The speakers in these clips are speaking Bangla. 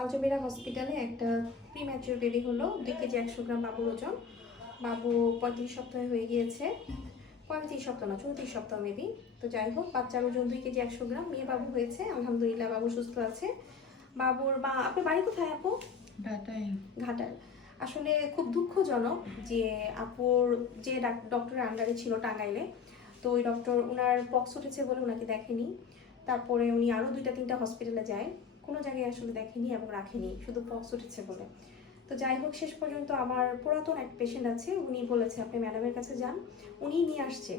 আলজবেরা হসপিটালে একটা প্রিম্যাচিওর বেবি হলো, 2 কেজি 100 গ্রাম বাবুর ওজন। বাবু 35 সপ্তাহে হয়ে গিয়েছে, 35 সপ্তাহ না 34 সপ্তাহ মেবি। তো যাই হোক, বাচ্চার ওজন 2 কেজি 100 গ্রাম, মেয়ে বাবু হয়েছে আলহামদুলিল্লাহ, বাবু সুস্থ আছে। বাবুর বা আপনার বাড়ি কোথায় আপু? ঘাটাল। আসলে খুব দুঃখজনক যে আপুর যে ডক্টরের আন্ডারে ছিল টাঙ্গাইলে, তো ওই ডক্টর ওনার পক্স উঠেছে বলে ওনাকে দেখেনি। তারপরে উনি আরও 2-3টা হসপিটালে যায়, কোনো জায়গায় আসলে দেখেনি এবং রাখেনি, শুধু পক্স উঠেছে বলে। তো যাই হোক, শেষ পর্যন্ত আমার পুরাতন এক পেশেন্ট আছে, উনি বলেছে আপনি ম্যাডামের কাছে যান, উনি নিয়ে আসছে।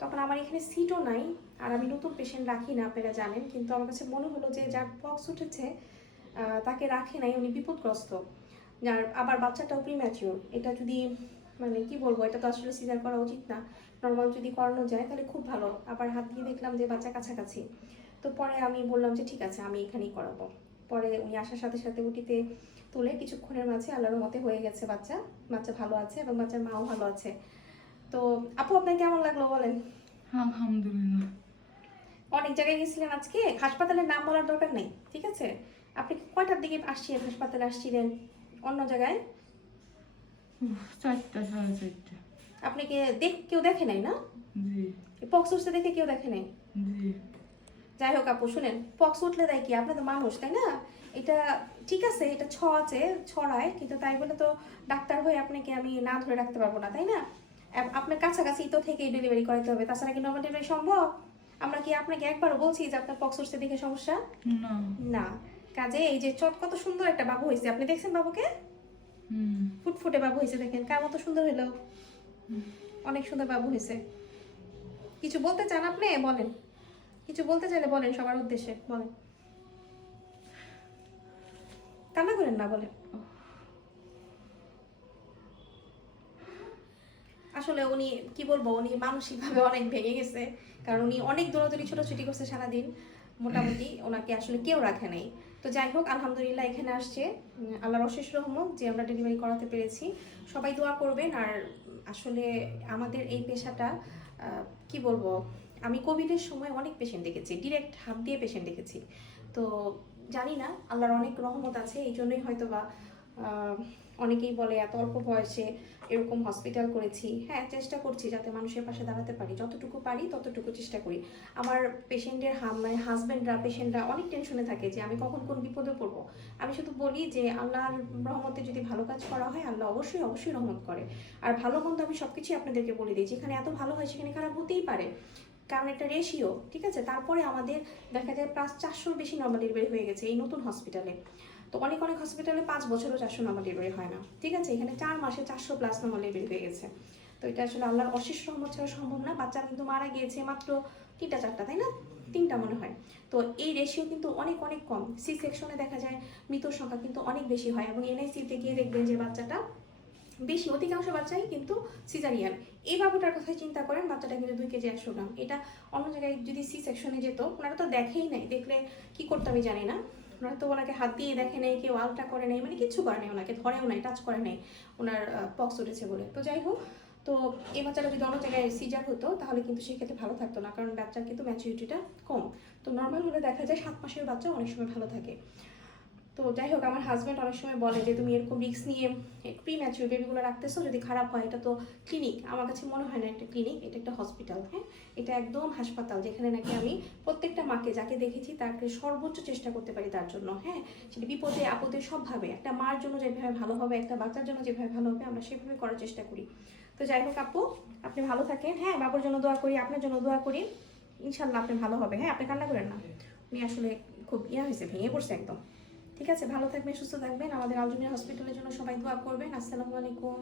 তখন আমার এখানে সিটও নাই, আর আমি নতুন পেশেন্ট রাখি না, আপনারা জানেন, কিন্তু আমার কাছে মনে হলো যে যার পক্স উঠেছে তাকে রাখে নাই, উনি বিপদগ্রস্ত। আর আবার বাচ্চাটাও প্রিম্যাচিওর, এটা যদি মানে কি বলবো, এটা তো আসলে সিজার করা উচিত না, নর্মাল যদি করানো যায় তাহলে খুব ভালো। আবার হাত দিয়ে দেখলাম যে বাচ্চা কাছাকাছি, তো পরে আমি বললাম যে ঠিক আছে আমি এখানেই করাবো। পরে উনি আসার সাথে সাথে উটিতে তুলে কিছুক্ষণের মাঝে আল্লাহর মতে হয়ে গেছে বাচ্চা। বাচ্চা ভালো আছে এবং বাচ্চার মাও ভালো আছে। তো আপু আপনার কেমন লাগলো বলেন? আলহামদুলিল্লাহ। অনেক জায়গায় গেছিলেন আজকে, হাসপাতালের নাম বলার দরকার নেই, ঠিক আছে? আপনি কয়টার দিকে আসছিলেন, হাসপাতালে আসছিলেন অন্য জায়গায়? 4টা 4:30। আপনাকে কেউ দেখে নাই না? জি পক্স উঠতে দেখে কেউ দেখে নাই? জি। যাই হোক আপু শুনেন, পক্স উঠলে দেয় কি, আপনি তো মানুষ তাই না? এটা ঠিক আছে, এটা আছে ছড়ায়, কিন্তু তাই বলে তো ডাক্তার হয়ে আপনাকে আমি না ধরে রাখতে পারবো না, তাই না? আপনার কাছাকাছি তো থেকেই ডেলিভারি করাতে হবে, তাছাড়া কি নর্মাল ডেলিভারি সম্ভব? আমরা কি আপনাকে একবারও বলছি যে আপনার পক্স উঠতে দেখে সমস্যা? না। না। কাজে এই যে কত সুন্দর একটা বাবু হয়েছে, আপনি দেখছেন বাবুকে? হুম। ফুটফুটে বাবু হয়েছে, দেখেন কার মতো সুন্দর হলো, অনেক সুন্দর বাবু হয়েছে। কিছু বলতে চান আপনি? বলেন, কিছু বলতে চাইলে বলেন, সবার উদ্দেশ্যে বলেন, কান্না করেন না, বলেন। আসলে উনি কি বলবো, উনি মানসিকভাবে অনেক ভেঙে গেছে, কারণ উনি অনেক দৌড়াদৌড়ি ছোটাছুটি করছে সারাদিন, মোটামুটি ওনাকে আসলে কেউ রাখে নাই। তো যাই হোক, আলহামদুলিল্লাহ এখানে আসছে, আল্লাহর অশেষ রহমত যে আমরা ডেলিভারি করাতে পেরেছি। সবাই দোয়া করবেন। আর আসলে আমাদের এই পেশাটা কি বলবো, আমি কোভিডের সময় অনেক পেশেন্ট দেখেছি, ডিরেক্ট হাত দিয়ে পেশেন্ট দেখেছি। তো জানি না, আল্লাহর অনেক রহমত আছে, এই জন্যই হয়তো বা অনেকেই বলে এত অল্প বয়সে এরকম হসপিটাল করেছি। হ্যাঁ, চেষ্টা করছি যাতে মানুষের পাশে দাঁড়াতে পারি, যতটুকু পারি ততটুকু চেষ্টা করি। আমার পেশেন্টের মানে হাজব্যান্ডরা, পেশেন্টরা অনেক টেনশনে থাকে যে আমি কখন কোন বিপদে পড়বো। আমি শুধু বলি যে আল্লাহর রহমতে যদি ভালো কাজ করা হয়, আল্লাহ অবশ্যই অবশ্যই রহমত করে। আর ভালো মন্দ আমি সব কিছুই আপনাদেরকে বলে দিই, যেখানে এত ভালো হয় সেখানে খারাপ হতেই পারে, কারণ একটা রেশিও, ঠিক আছে? তারপরে আমাদের দেখা যায় প্লাস 400-র বেশি নর্মাল ডেলিভারি হয়ে গেছে এই নতুন হসপিটালে। তো অনেক অনেক হসপিটালে 5 বছরও 400 নর্মাল ডেলিভারি হয় না, ঠিক আছে? এখানে 4 মাসে 400 প্লাস নর্মাল ডেলিভারি হয়ে গেছে। তো এটা আসলে আল্লাহর অশেষ রহমত ছাড়া সম্ভব না। বাচ্চা কিন্তু মারা গিয়েছে মাত্র 3-4টা, তাই না? 3টা মনে হয়। তো এই রেশিও কিন্তু অনেক অনেক কম। সি সেকশনে দেখা যায় মৃত্যুর সংখ্যা কিন্তু অনেক বেশি হয়, এবং এনআইসিতে গিয়ে দেখবেন যে বাচ্চাটা বেশি, অধিকাংশ বাচ্চাই কিন্তু সিজারিয়ান। এই বাবুটার কথা চিন্তা করেন, বাচ্চাটা কিন্তু 2 কেজি 100 গ্রাম। এটা অন্য জায়গায় যদি সি সেকশনে যেত, ওনারা তো দেখেই নাই, দেখলে কি করতে আমি জানি না, ওনারা তো ওনাকে হাত দিয়ে দেখে নেই, কেউ আলট্রা করে নেই, মানে কিচ্ছু করে নেই, ওনাকে ধরেও নাই, টাচ করে নেই, ওনার পক্স উঠেছে বলে। তো যাই হোক, তো এই বাচ্চাটা যদি অন্য জায়গায় সিজার হতো তাহলে কিন্তু সেক্ষেত্রে ভালো থাকতো না, কারণ বাচ্চার কিন্তু ম্যাচুরিটিটা কম। তো নর্মাল হলে দেখা যায় 7 মাসের বাচ্চা অনেক সময় ভালো থাকে। তো যাই হোক, আমার হাজব্যান্ড অনেক সময় বলে যে তুমি এরকম রিস্ক নিয়ে প্রি ম্যাচিউর বেবিগুলো রাখতেছো, যদি খারাপ হয়, এটা তো ক্লিনিক। আমার কাছে মনে হয় না একটা ক্লিনিক, এটা একটা হসপিটাল। হ্যাঁ, এটা একদম হাসপাতাল, যেখানে নাকি আমি প্রত্যেকটা মাকে যাকে দেখেছি তাকে সর্বোচ্চ চেষ্টা করতে পারি তার জন্য। হ্যাঁ, সেটা বিপদে আপদে সবভাবে, একটা মার জন্য যেভাবে ভালো হবে, একটা বাচ্চার জন্য যেভাবে ভালো হবে, আমরা সেভাবে করার চেষ্টা করি। তো যাই হোক আপু, আপনি ভালো থাকেন। হ্যাঁ, বাবুর জন্য দোয়া করি, আপনার জন্য দোয়া করি, ইনশাল্লাহ আপনি ভালো হবে। হ্যাঁ, আপনি কান্না করেন না, উনি আসলে খুব হয়েছে, ভেঙে পড়ছে একদম। ঠিক আছে, ভালো থাকবেন, সুস্থ থাকবেন। আমাদের আলজমিরা হসপিটালের জন্য সবাই দোয়া করবেন। আসসালামু আলাইকুম।